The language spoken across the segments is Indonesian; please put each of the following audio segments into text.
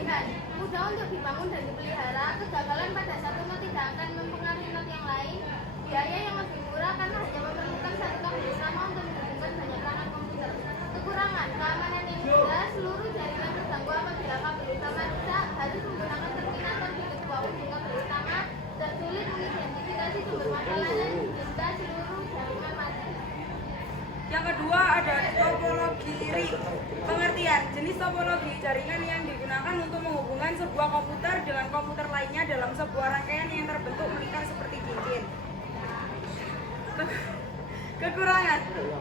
kelebihan. Mudah untuk dibangun dan dipelihara, kegagalan pada satu not tidak akan mempengaruhi not yang lain. Biaya yang lebih murah karena hanya memerlukan satu kabel sama untuk menghubungkan banyak perangkat komputer. Kekurangan, keamanan yang rendah, seluruh jaringan terganggu apabila kabel utama rusak, harus menggunakan terminator di kedua ujung kabel utama, dan sulit mengidentifikasi sumber masalah dan jika seluruh jaringan mati. Yang kedua ada topologi ring. Pengertian, jenis topologi jaringan yang digunakan untuk menghubungkan sebuah komputer dengan komputer lainnya dalam sebuah rangkaian yang terbentuk melingkar seperti cincin. Kekurangan,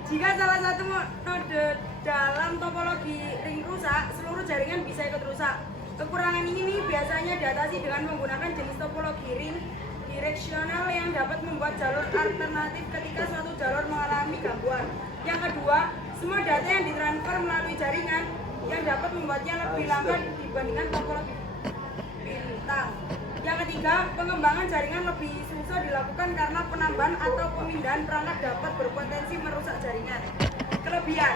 jika salah satu node dalam topologi ring rusak, seluruh jaringan bisa ikut rusak. Kekurangan ini biasanya diatasi dengan menggunakan jenis topologi ring direksional yang dapat membuat jalur alternatif ketika suatu jalur mengalami gangguan. Yang kedua, semua data yang ditransfer melalui jaringan yang dapat membuatnya lebih lambat dibandingkan topologi bintang. Yang ketiga, pengembangan jaringan lebih susah dilakukan karena penambahan atau pemindahan perangkat dapat berpotensi merusak jaringan. Kelebihan,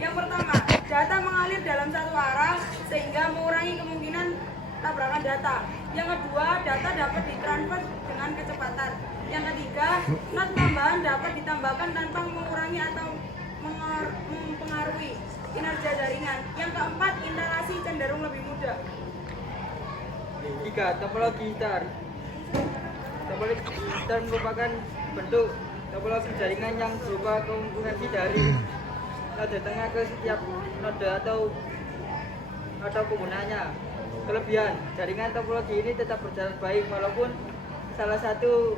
yang pertama, data mengalir dalam satu arah sehingga mengurangi kemungkinan tabrakan data. Yang kedua, data dapat ditransfer dengan kecepatan. Yang ketiga, not tambahan dapat ditambahkan tanpa mengurangi atau mempengaruhi kinerja jaringan. Yang keempat, instalasi cenderung lebih mudah. 3. Topologi gitar. Topologi gitar merupakan bentuk topologi jaringan yang berupa kombinasi dari node tengah ke setiap node atau penggunanya. Kelebihan, jaringan topologi ini tetap berjalan baik walaupun salah satu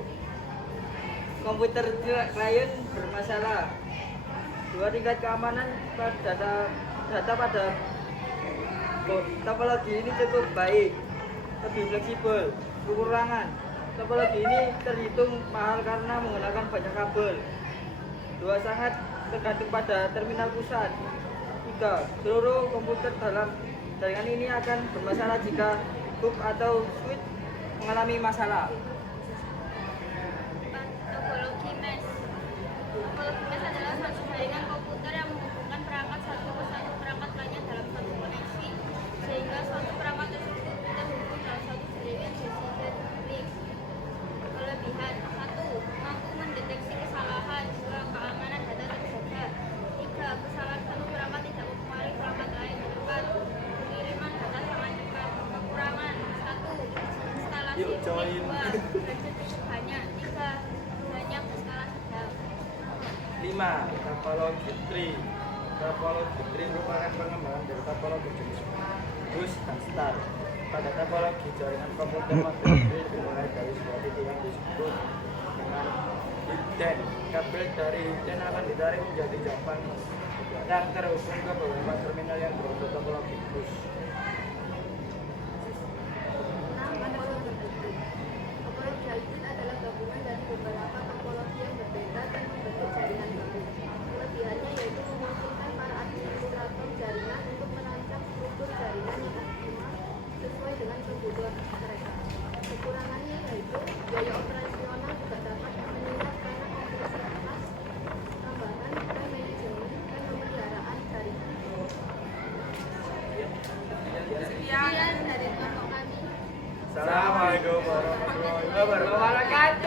komputer klien bermasalah. 2. Tingkat keamanan data pada topologi ini cukup baik, lebih fleksibel. Kekurangan, topologi ini terhitung mahal karena menggunakan banyak kabel. 2. Sangat tergantung pada terminal pusat. 3. Seluruh komputer dalam jaringan ini akan bermasalah jika hub atau switch mengalami masalah. Topologi mesh. Topologi mesh adalah suatu jaringan komputer yang menghubungkan perangkat satu ke satu perangkat lainnya dalam satu koneksi, sehingga suatu perangkat tersebut terhubung dalam suatu jaringan designated link. Kelebihan: 1. Mampu mendeteksi kesalahan. 2. Keamanan data terjaga. 3. Kesalahan satu perangkat tidak mempengaruhi perangkat lain. 4. Pengiriman data sangat cepat. Kekurangan: 1. Instalasi unit. 2. Budget cukup banyak. 3. Banyak skala sedang. 5. Topologi tree. Topologi tree merupakan pengembangan dari topologi jenis bus dan star. Pada topologi jaringan komputer modern tree dimulai dari sebuah titik yang disebut dengan hidden. Kabel dari hidden akan ditarik menjadi jamban yang terhubung ke beberapa terminal yang berbentuk topologi bus. Topologi hybrid adalah gabungan dari beberapa topologi yang berbeda dan membentuk jaringan baru. Kelebihannya yaitu memungkinkan para administrator jaringan untuk merancang struktur jaringan yang optimal sesuai dengan kebutuhan mereka. Kekurangannya yaitu biaya operasional juga dapat meningkat karena kompleksitas tambahan dan manajemen dan pemeliharaan jaringan. Sekian. Sekian dari kelompok kami. Assalamualaikum warahmatullahi wabarakatuh.